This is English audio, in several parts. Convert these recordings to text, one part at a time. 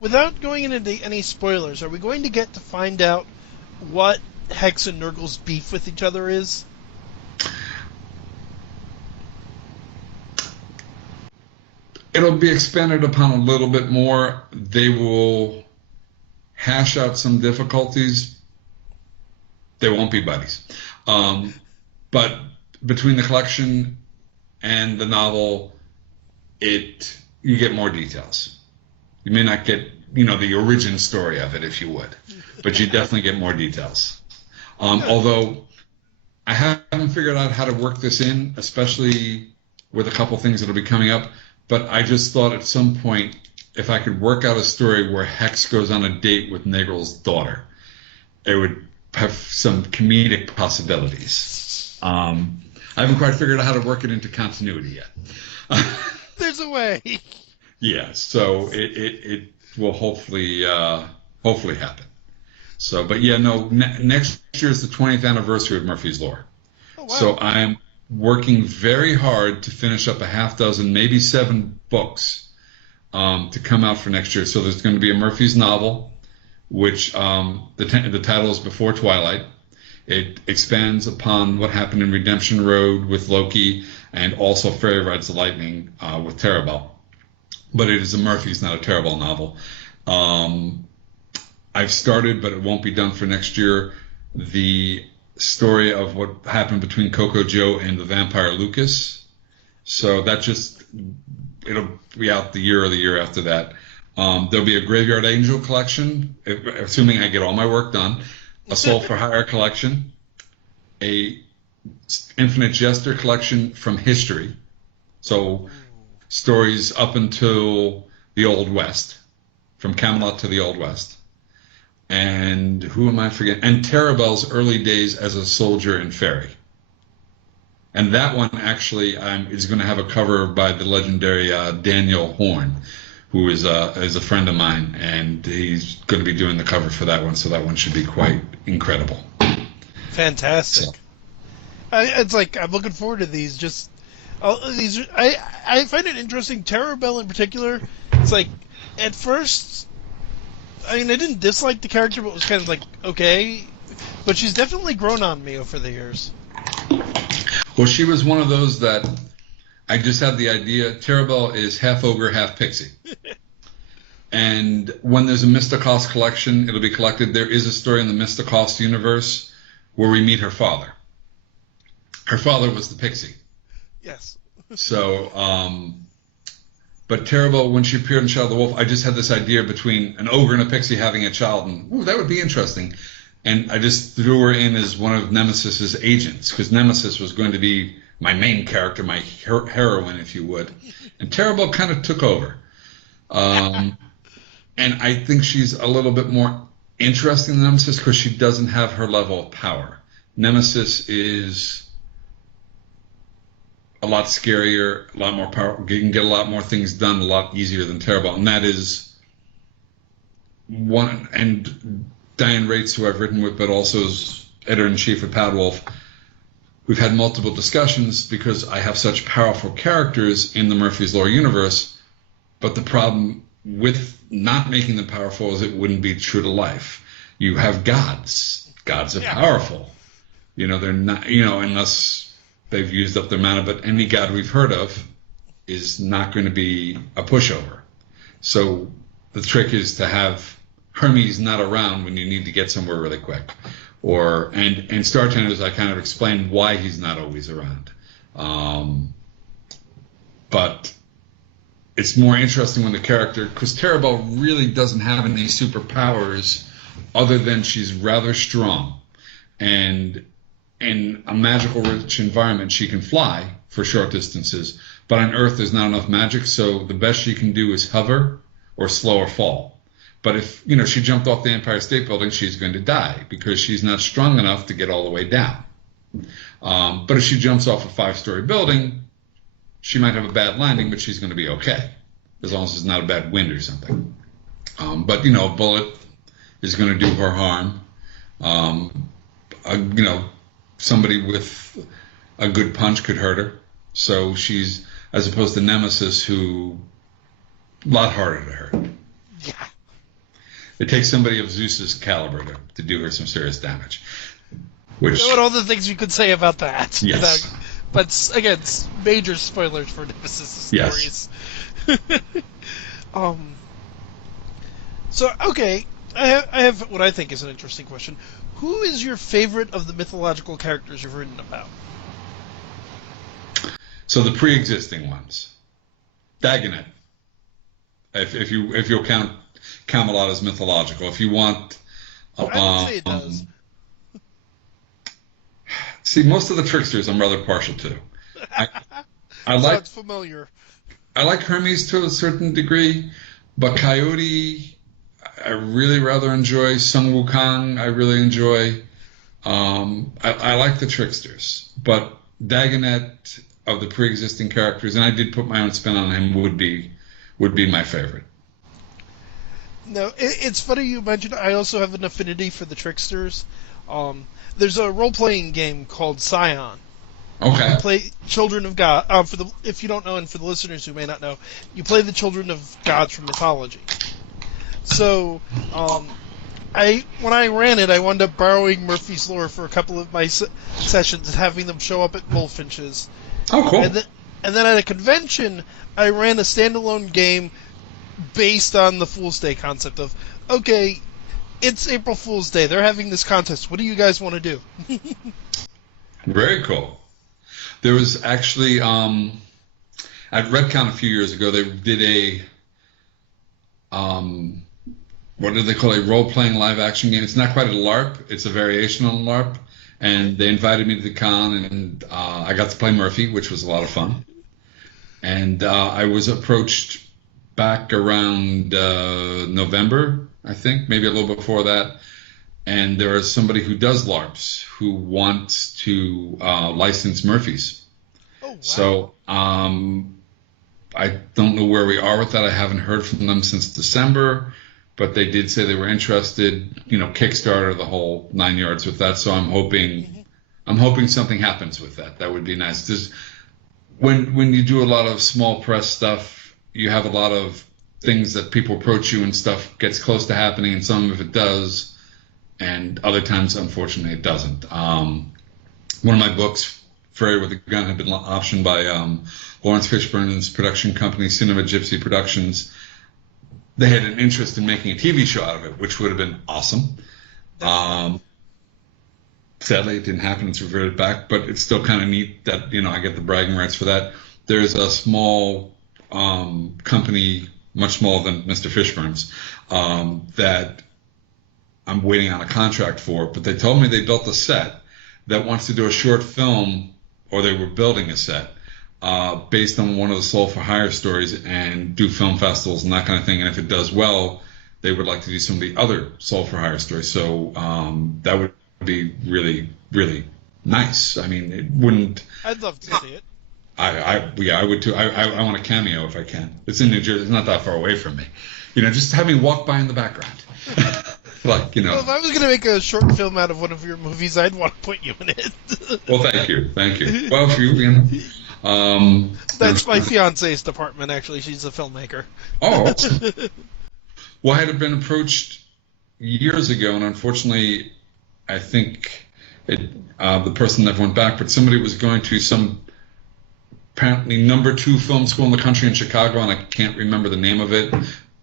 Without going into any spoilers, are we going to get to find out what Hex and Nurgle's beef with each other is? It'll be expanded upon a little bit more. They will hash out some difficulties. They won't be buddies. But between the collection and the novel, you get more details. You may not get, the origin story of it, if you would, but you definitely get more details. Although I haven't figured out how to work this in, especially with a couple things that'll be coming up. But I just thought at some point, if I could work out a story where Hex goes on a date with Nagle's daughter, it would have some comedic possibilities. I haven't quite figured out how to work it into continuity yet. There's a way. Yeah, so it will hopefully happen. So, but yeah, no. Next year is the 20th anniversary of Murphy's Law. Oh, wow. So I'm working very hard to finish up a half dozen, maybe 7 books to come out for next year. So there's going to be a Murphy's novel, which the title is Before Twilight. It expands upon what happened in Redemption Road with Loki, and also Fairy Rides the Lightning with Terabel. But it is a Murphy's, not a Terabel novel. I've started, but it won't be done for next year, the story of what happened between Coco Joe and the vampire Lucas. So it'll be out the year or the year after that. There'll be a Graveyard Angel collection, assuming I get all my work done, a Soul for Hire collection, a Infinite Jester collection from history. So stories up until the Old West, from Camelot to the Old West. And who am I forgetting? And Terabel's early days as a soldier in Fairy. And that one actually is going to have a cover by the legendary Daniel Horn, who is a friend of mine, and he's going to be doing the cover for that one. So that one should be quite incredible. Fantastic. So. It's like I'm looking forward to these. I find it interesting. Terabel in particular. It's like at first, I didn't dislike the character, but it was kind of like okay, but she's definitely grown on me over the years. Well, she was one of those that I just had the idea. Terabel is half ogre, half pixie. And when there's a Mysticos collection, it'll be collected. There is a story in the Mysticos universe where we meet her father. Her father was the pixie. Yes. So, but Terabel, when she appeared in Shadow of the Wolf, I just had this idea between an ogre and a pixie having a child, and that would be interesting. And I just threw her in as one of Nemesis's agents, because Nemesis was going to be my main character, my heroine, if you would. And Terabel kind of took over. And I think she's a little bit more interesting than Nemesis because she doesn't have her level of power. Nemesis is a lot scarier, a lot more powerful. You can get a lot more things done a lot easier than Terabel. And that is one. And Diane Rates, who I've written with, but also is editor-in-chief of Padwolf, we've had multiple discussions because I have such powerful characters in the Murphy's Law universe, but the problem with not making them powerful is it wouldn't be true to life. You have gods. Gods are powerful. They're not, unless they've used up their mana, but any god we've heard of is not going to be a pushover. So the trick is to have Hermes not around when you need to get somewhere really quick. And Star Tenders, I kind of explained why he's not always around. But it's more interesting when the character, because Terabel really doesn't have any superpowers other than she's rather strong. And in a magical rich environment, she can fly for short distances. But on Earth, there's not enough magic, so the best she can do is hover or slow or fall. But if, she jumped off the Empire State Building, she's going to die because she's not strong enough to get all the way down. But if she jumps off a 5-story building, she might have a bad landing, but she's going to be okay, as long as it's not a bad wind or something. But a bullet is going to do her harm. Somebody with a good punch could hurt her. So she's, as opposed to Nemesis, who a lot harder to hurt. Yeah. It takes somebody of Zeus's caliber to do her some serious damage. Which, and all the things you could say about that. Yes. But again, major spoilers for Nemesis stories. Yes. So, okay, I have what I think is an interesting question. Who is your favorite of the mythological characters you've written about? So the pre-existing ones, Dagonet. If you'll count Camelot as mythological, if you want, I would say it does. See, most of the tricksters I'm rather partial to. I like Sounds familiar. I like Hermes to a certain degree, but Coyote I really rather enjoy. Sun Wukong I really enjoy. I like the tricksters, but Dagonet of the pre-existing characters, and I did put my own spin on him, would be my favorite. No, it's funny you mentioned. I also have an affinity for the tricksters. There's a role-playing game called Scion. Okay. You play Children of God. If you don't know, and for the listeners who may not know, you play the children of gods from mythology. So, when I ran it, I wound up borrowing Murphy's lore for a couple of my sessions and having them show up at Bullfinches. Oh, cool. And then at a convention, I ran a standalone game based on the Fool's Day concept of, okay, it's April Fool's Day. They're having this contest. What do you guys want to do? Very cool. There was actually, at RedCon a few years ago, they did what do they call it? A role-playing live-action game. It's not quite a LARP. It's a variation on LARP. And they invited me to the con, and I got to play Murphy, which was a lot of fun. And I was approached back around November, I think, maybe a little before that. And there is somebody who does LARPs who wants to license Murphys. Oh, wow. So I don't know where we are with that. I haven't heard from them since December, but they did say they were interested. Kickstarter, the whole 9 yards with that. So I'm hoping something happens with that. That would be nice. When you do a lot of small press stuff, you have a lot of things that people approach you and stuff gets close to happening, and some of it does, and other times, unfortunately, it doesn't. One of my books, Fairy with a Gun, had been optioned by Lawrence Fishburne's production company, Cinema Gypsy Productions. They had an interest in making a TV show out of it, which would have been awesome. Sadly, it didn't happen. It's reverted back, but it's still kind of neat that I get the bragging rights for that. There's a small company, much smaller than Mr. Fishburne's, that I'm waiting on a contract for. But they told me they built a set that wants to do a short film, or they were building a set based on one of the Soul for Hire stories and do film festivals and that kind of thing. And if it does well, they would like to do some of the other Soul for Hire stories. So that would be really, really nice. I mean, it wouldn't. I'd love to see it. I would too. I want a cameo if I can. It's in New Jersey. It's not that far away from me. Just have me walk by in the background. Well, if I was going to make a short film out of one of your movies, I'd want to put you in it. Well, thank you. Well, if you, That's my fiance's department, actually. She's a filmmaker. Oh. Well, I had been approached years ago, and unfortunately, I think the person never went back, but somebody was going to some apparently #2 film school in the country in Chicago, and I can't remember the name of it.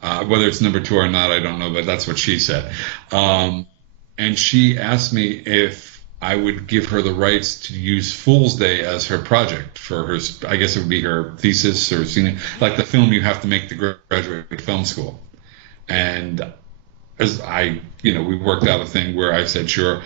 Whether it's #2 or not, I don't know, but that's what she said. And she asked me if I would give her the rights to use Fool's Day as her project for her, I guess it would be her thesis or senior, like the film you have to make to graduate film school. And as we worked out a thing where I said, sure.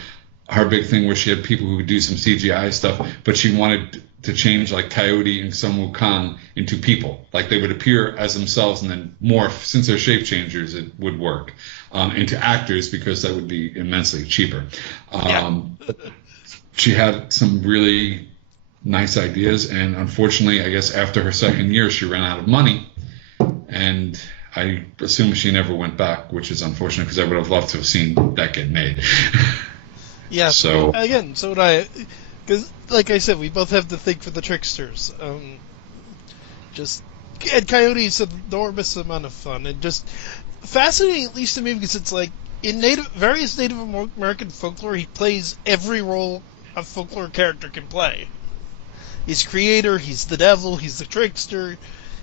Her big thing was she had people who would do some CGI stuff, but she wanted to change like Coyote and Sun Wukong into people. Like they would appear as themselves and then morph, since they're shape changers, it would work, into actors because that would be immensely cheaper. she had some really nice ideas, and unfortunately, I guess after her second year, she ran out of money, and I assume she never went back, which is unfortunate because I would have loved to have seen that get made. Yes. So, Again, so would I. Because, like I said, we both have the thing for the tricksters. Just and Coyote's an enormous amount of fun, and just fascinating, at least to me, because it's like in various Native American folklore, he plays every role a folklore character can play. He's creator, he's the devil, he's the trickster,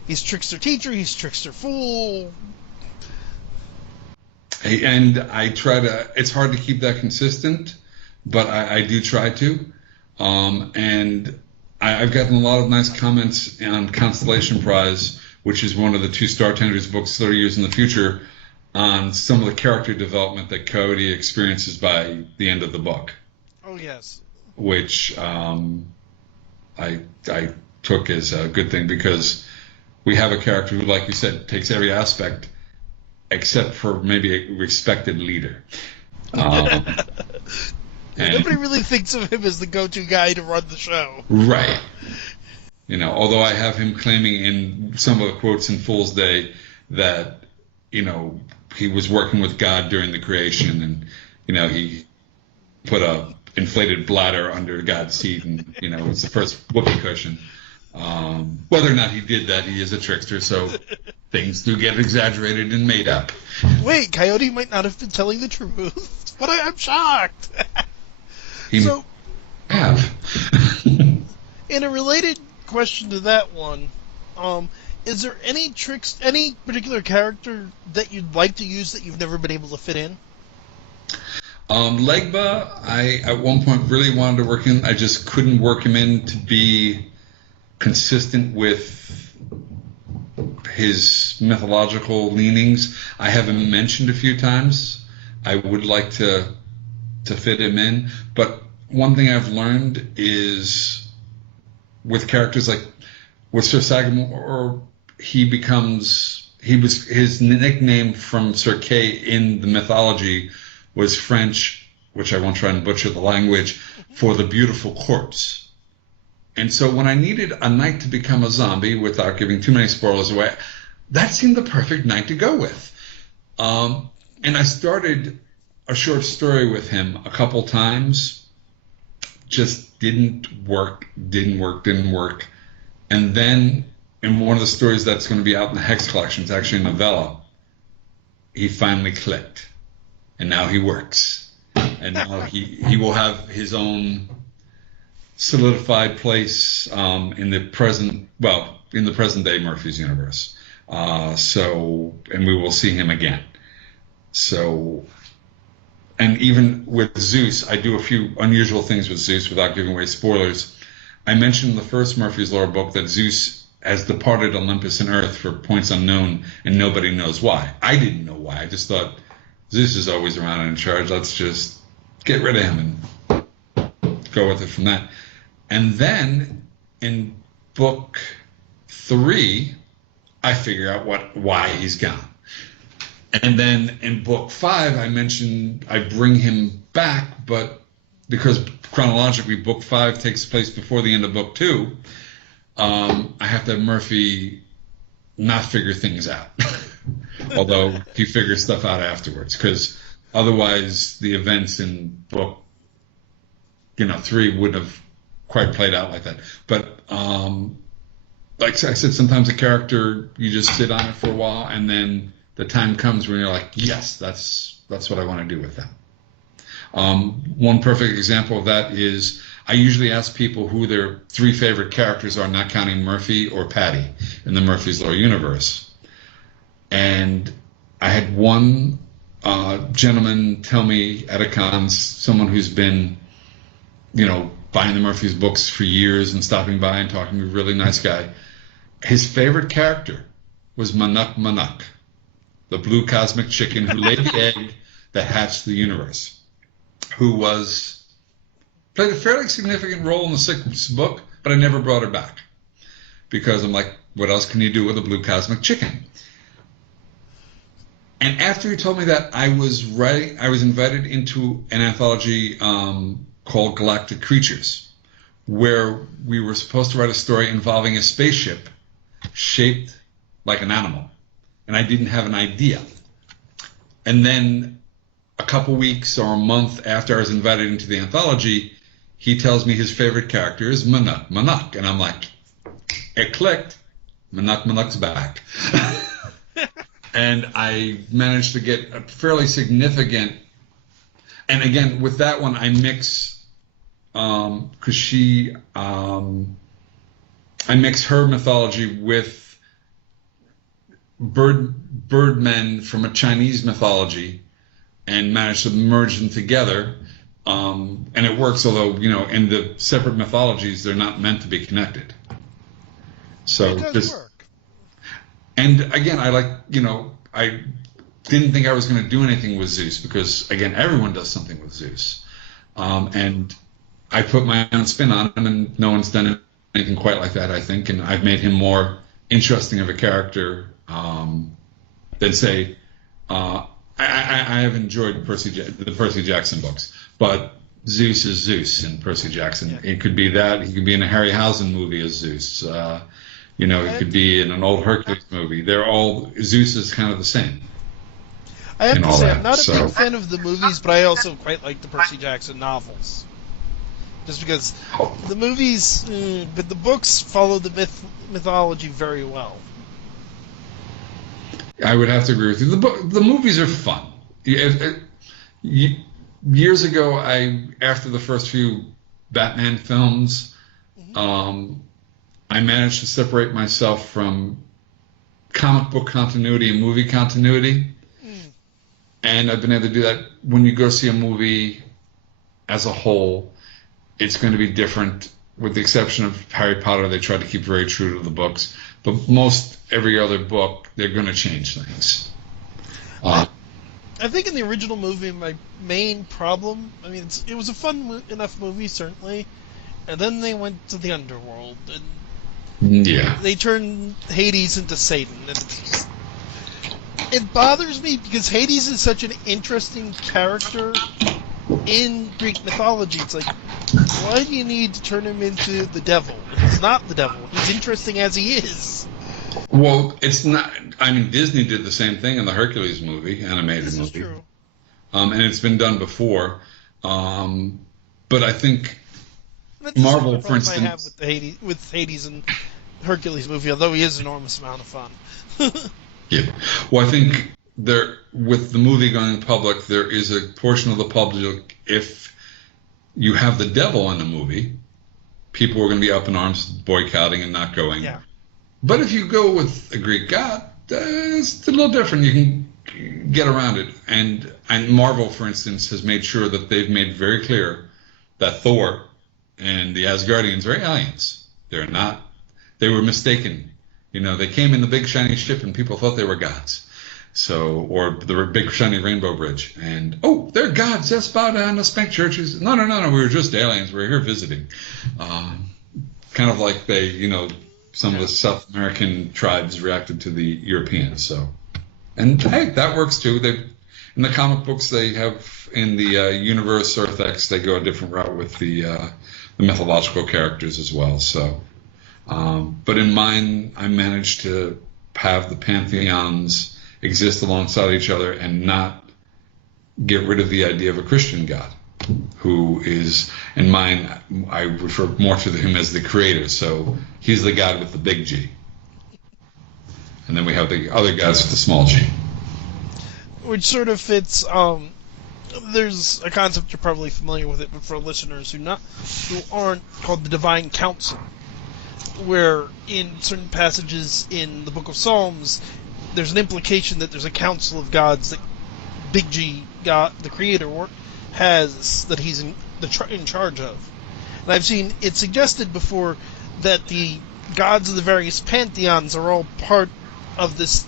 he's trickster teacher, he's trickster fool. and I try to. It's hard to keep that consistent, but I do try to. And I've gotten a lot of nice comments on Constellation Prize, which is one of the two Star Tenders books 30 years in the future, on some of the character development that Coyote experiences by the end of the book, Oh yes. which I took as a good thing because we have a character who, like you said, takes every aspect except for maybe a respected leader. Um, and Nobody really thinks of him as the go-to guy to run the show. right. Although I have him claiming in some of the quotes in Fool's Day that, he was working with God during the creation, and, he put a inflated bladder under God's seat, and, it's the first whoopee cushion. Whether or not he did that, he is a trickster, so things do get exaggerated and made up. Wait, Coyote might not have been telling the truth. But I'm shocked. He So, have. in a related question to that one, is there any particular character that you'd like to use that you've never been able to fit in? Legba, I at one point really wanted to work in. I just couldn't work him in to be consistent with his mythological leanings. I have him mentioned a few times. I would like to fit him in, but one thing I've learned is with characters like with Sir Sagamore, his nickname from Sir Kay in the mythology was French, which I won't try and butcher the language, for the beautiful corpse. And so when I needed a knight to become a zombie, without giving too many spoilers away, that seemed the perfect knight to go with. And I started a short story with him a couple times, just didn't work. And then in one of the stories that's going to be out in the Hex collection, it's actually a novella, he finally clicked. And now he works. And now he will have his own solidified place in the present day Murphy's universe. And we will see him again. So, and even with Zeus, I do a few unusual things with Zeus without giving away spoilers. I mentioned in the first Murphy's Law book that Zeus has departed Olympus and Earth for points unknown, and nobody knows why. I didn't know why. I just thought Zeus is always around and in charge. Let's just get rid of him and go with it from that. And then in book 3, I figure out why he's gone. And then in book 5, I bring him back, but because chronologically book 5 takes place before the end of book 2, I have to have Murphy not figure things out. Although he figures stuff out afterwards, because otherwise the events in book 3 wouldn't have quite played out like that. But like I said, sometimes a character, you just sit on it for a while, and then the time comes when you're like, yes, that's what I want to do with them. One perfect example of that is I usually ask people who their 3 favorite characters are, not counting Murphy or Patty in the Murphy's Law universe. And I had one gentleman tell me at a con, someone who's been, buying the Murphy's books for years and stopping by and talking to me, a really nice guy. His favorite character was Manuk, the blue cosmic chicken who laid the egg that hatched the universe, who played a fairly significant role in the 6th book, but I never brought her back because I'm like, what else can you do with a blue cosmic chicken? And after he told me that, I was invited into an anthology called Galactic Creatures, where we were supposed to write a story involving a spaceship shaped like an animal, and I didn't have an idea. And then a couple weeks or a month after I was invited into the anthology, he tells me his favorite character is Manuk Manuk, and I'm like, it clicked. Manuk Manuk's back. And I managed to get a fairly significant, and again, with that one, I mix, because I mix her mythology with birdmen from a Chinese mythology and managed to merge them together. And it works, although, in the separate mythologies, they're not meant to be connected. So it does work. And again, I didn't think I was going to do anything with Zeus because, again, everyone does something with Zeus. And I put my own spin on him, and no one's done anything quite like that, I think. And I've made him more interesting of a character than, say, I have enjoyed the Percy Jackson books, but Zeus is Zeus in Percy Jackson. Yeah. It could be that. He could be in a Harryhausen movie as Zeus. He could be in an old Hercules movie. Zeus is kind of the same. I have to say, I'm not a big fan of the movies, but I also quite like the Percy Jackson novels. Just because the movies, but the books follow the mythology very well. I would have to agree with you. The movies are fun. Years ago, after the first few Batman films, I managed to separate myself from comic book continuity and movie continuity. And I've been able to do that. When you go see a movie as a whole, it's going to be different, with the exception of Harry Potter. They try to keep very true to the books. But most every other book, they're going to change things. I think in the original movie, my main problem, it was a fun enough movie, certainly. And then they went to the underworld, and they turned Hades into Satan. And it bothers me because Hades is such an interesting character in Greek mythology. It's like, why do you need to turn him into the devil? He's not the devil. He's interesting as he is. Well, it's not. Disney did the same thing in the Hercules movie, animated movie. This is true. And it's been done before. But I think That's Marvel, for instance, I have with Hades and Hercules movie, although he is an enormous amount of fun. Yeah. Well, I think with the movie going public, there is a portion of the public, if you have the devil in the movie, people are going to be up in arms boycotting and not going. Yeah. But if you go with a Greek god, it's a little different. You can get around it. And Marvel, for instance, has made sure that they've made very clear that Thor and the Asgardians are aliens. They're not. They were mistaken. They came in the big shiny ship and people thought they were gods. Or the big shiny rainbow bridge. And, they're gods. Let's bow down to spank churches. No. We were just aliens. We were here visiting. Kind of like some of the South American tribes reacted to the Europeans. So, and hey, that works too. In the comic books, they have in the universe Earth-X, they go a different route with the mythological characters as well. So, but in mine, I managed to have the pantheons exist alongside each other and not get rid of the idea of a Christian God, who is, in mine, I refer more to him as the creator. So he's the God with the big G. And then we have the other gods with the small g. Which sort of fits, there's a concept, you're probably familiar with it, but for listeners who aren't, called the Divine Council, where in certain passages in the Book of Psalms, there's an implication that there's a council of gods that Big G, God, the creator, has, that he's in charge of. And I've seen it suggested before that the gods of the various pantheons are all part of this,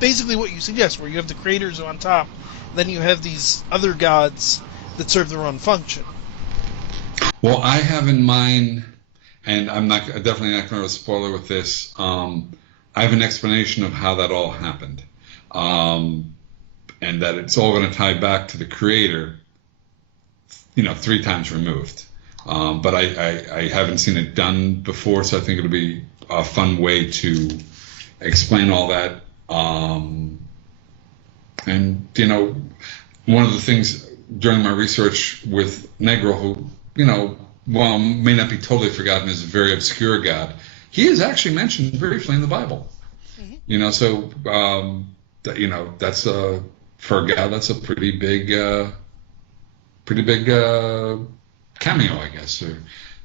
basically what you suggest, where you have the creators on top, then you have these other gods that serve their own function. Well, I have in mind, and I'm definitely not going to spoiler with this, I have an explanation of how that all happened. And that it's all going to tie back to the creator 3 times removed. But I haven't seen it done before, so I think it'll be a fun way to explain all that. And one of the things during my research with Negro, who while may not be totally forgotten as a very obscure god, he is actually mentioned briefly in the Bible. Mm-hmm. So that's for a god, that's a pretty big cameo, I guess, or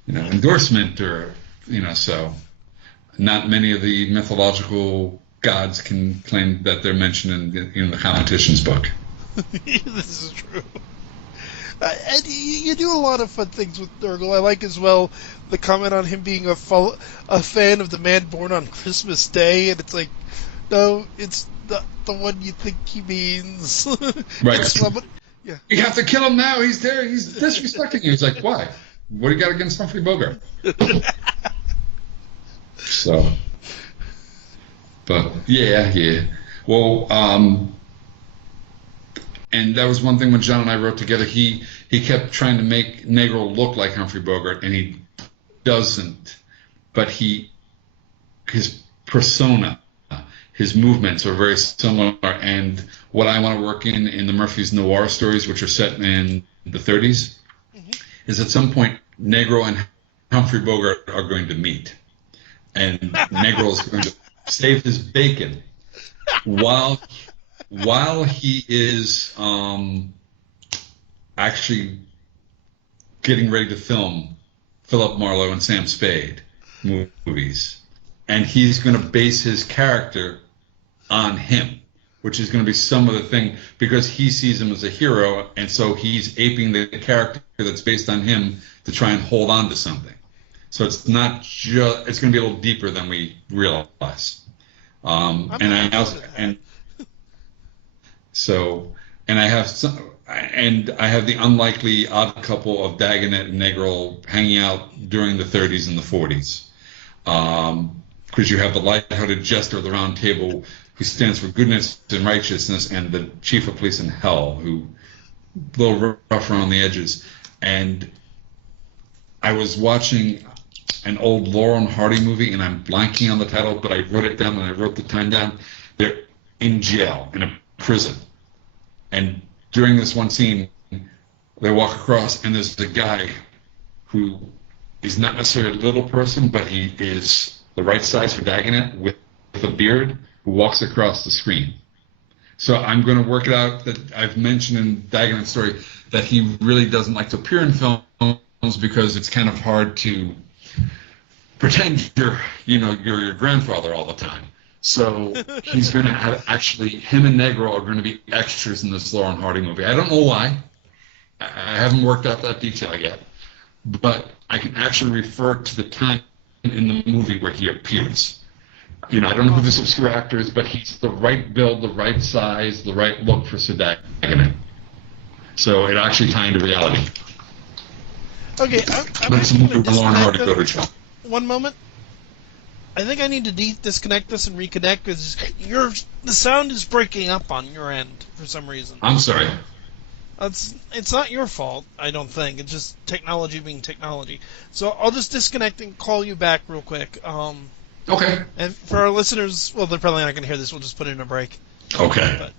endorsement, or so not many of the mythological gods can claim that they're mentioned in the competitions book. This is true. And you do a lot of fun things with Nurgle. I like as well the comment on him being a fan of the man born on Christmas Day, and it's like, no, it's the one you think he means. Right. It's somebody, yeah. You have to kill him now. He's there. He's disrespecting you. He's like, why? What do you got against Humphrey Bogart? So, but yeah. Well, and that was one thing when John and I wrote together. He kept trying to make Negro look like Humphrey Bogart, and he doesn't. But his persona, his movements are very similar. And what I want to work in the Murphy's noir stories, which are set in the 30s, Mm-hmm. is at some point Negro and Humphrey Bogart are going to meet, and Negro is going to save his bacon while he is actually getting ready to film Philip Marlowe and Sam Spade movies, and he's going to base his character on him, which is going to be some of the thing, because he sees him as a hero, and so he's aping the character that's based on him to try and hold on to something. So it's not just, it's going to be a little deeper than we realize. And I also, I have the unlikely odd couple of Dagonet and Negro hanging out during the 30s and the 40s. Because you have the light-hearted jester of the round table who stands for goodness and righteousness, and the chief of police in hell, who a little rough around the edges. And I was watching an old Laurel and Hardy movie, and I'm blanking on the title, but I wrote it down and I wrote the time down. They're in jail, in a prison. And during this one scene, they walk across, and there's a guy who is not necessarily a little person, but he is the right size for Dagonet, with a beard, who walks across the screen. So I'm going to work it out that I've mentioned in Dagonet's story that he really doesn't like to appear in films because it's kind of hard to pretend you're your grandfather all the time. So he's going to have, actually, him and Negro are going to be extras in this Laurel and Hardy movie. I don't know why. I haven't worked out that detail yet. But I can actually refer to the time in the movie where he appears. I don't know who this obscure actor is, but he's the right build, the right size, the right look for Sir Dagonet. So it actually ties into reality. Okay, I'm That's a actually movie going to where Laurel and Hardy disconnect go to jail. one moment. I think I need to disconnect this and reconnect because the sound is breaking up on your end for some reason. I'm sorry. It's not your fault, I don't think. It's just technology being technology. So I'll just disconnect and call you back real quick. Okay. And for our listeners, well, they're probably not going to hear this. We'll just put in a break. Okay. But.